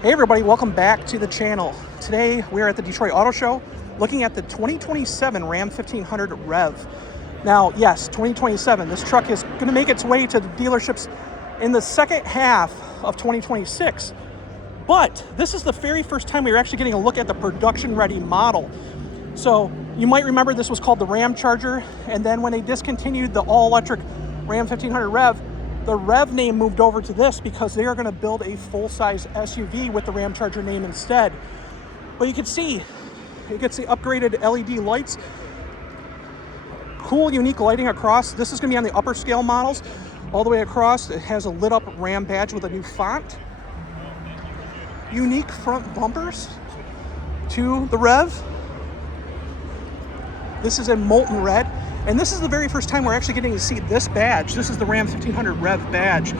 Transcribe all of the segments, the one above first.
Hey everybody, welcome back to the channel. Today we're at the Detroit Auto Show looking at the 2027 Ram 1500 Rev. Now, yes, 2027. This truck is going to make its way to the dealerships in the second half of 2026. But this is the very first time we were actually getting a look at the production-ready model. So you might remember this was called the Ram Charger, and then when they discontinued the all-electric Ram 1500 Rev, the Rev name moved over to this because they are going to build a full-size SUV with the Ram Charger name instead. But you can see it gets the upgraded LED lights, cool, unique lighting across. This is going to be on the upper scale models all the way across. It has a lit up Ram badge with a new font. Unique front bumpers to the Rev. This is in Molten Red. And this is the very first time we're actually getting to see this badge. This is the Ram 1500 Rev badge.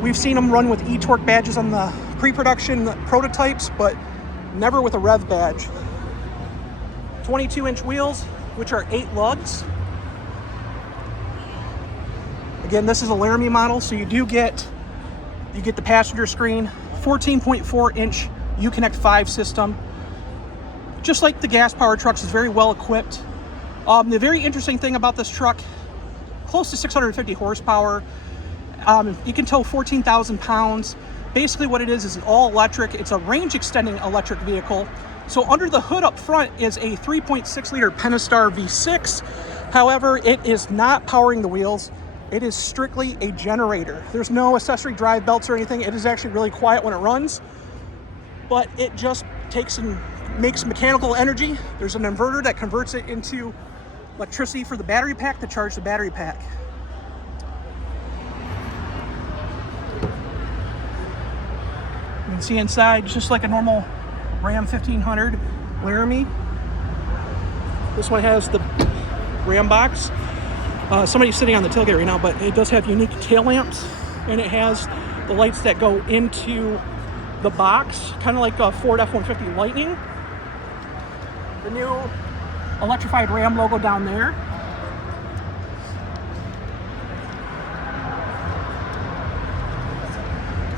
We've seen them run with e-torque badges on the pre-production prototypes, but never with a Rev badge. 22-inch wheels, which are 8 lugs. Again, this is a Laramie model, so you get the passenger screen, 14.4-inch Uconnect 5 system. Just like the gas-powered trucks, is very well equipped. The very interesting thing about this truck, close to 650 horsepower. You can tow 14,000 pounds. Basically what it is an all electric. It's a range extending electric vehicle. So under the hood up front is a 3.6 liter Pentastar V6. However, it is not powering the wheels. It is strictly a generator. There's no accessory drive belts or anything. It is actually really quiet when it runs, but it just takes and makes mechanical energy. There's an inverter that converts it into electricity for the battery pack to charge the battery pack. You can see inside just like a normal Ram 1500 Laramie. This one has the Ram box. Somebody's sitting on the tailgate right now, but it does have unique tail lamps, and it has the lights that go into the box, kind of like a Ford F-150 Lightning. The new Electrified Ram logo down there.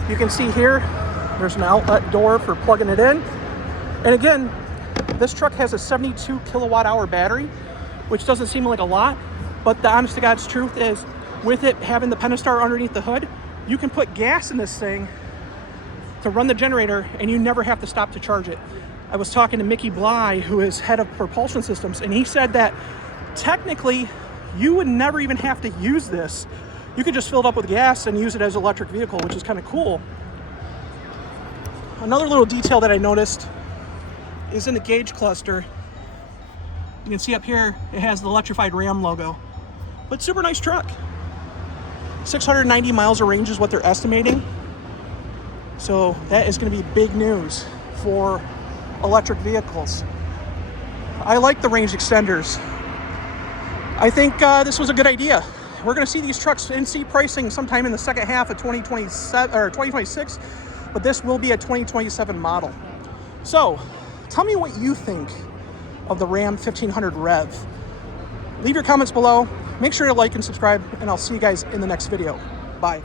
You can see here, there's an outlet door for plugging it in. And again, this truck has a 72 kilowatt hour battery, which doesn't seem like a lot, but the honest to God's truth is, with it having the Pentastar underneath the hood, you can put gas in this thing to run the generator and you never have to stop to charge it. I was talking to Mickey Bly, who is head of propulsion systems, and he said that technically you would never even have to use this. You could just fill it up with gas and use it as an electric vehicle, which is kind of cool. Another little detail that I noticed is in the gauge cluster. You can see up here, it has the Electrified Ram logo, but super nice truck. 690 miles of range is what they're estimating. So that is going to be big news for electric vehicles. I like the range extenders. I think this was a good idea. We're going to see these trucks in C pricing sometime in the second half of 2027 or 2026, but this will be a 2027 model. So tell me what you think of the Ram 1500 Rev. Leave your comments below. Make sure to like and subscribe, and I'll see you guys in the next video. Bye.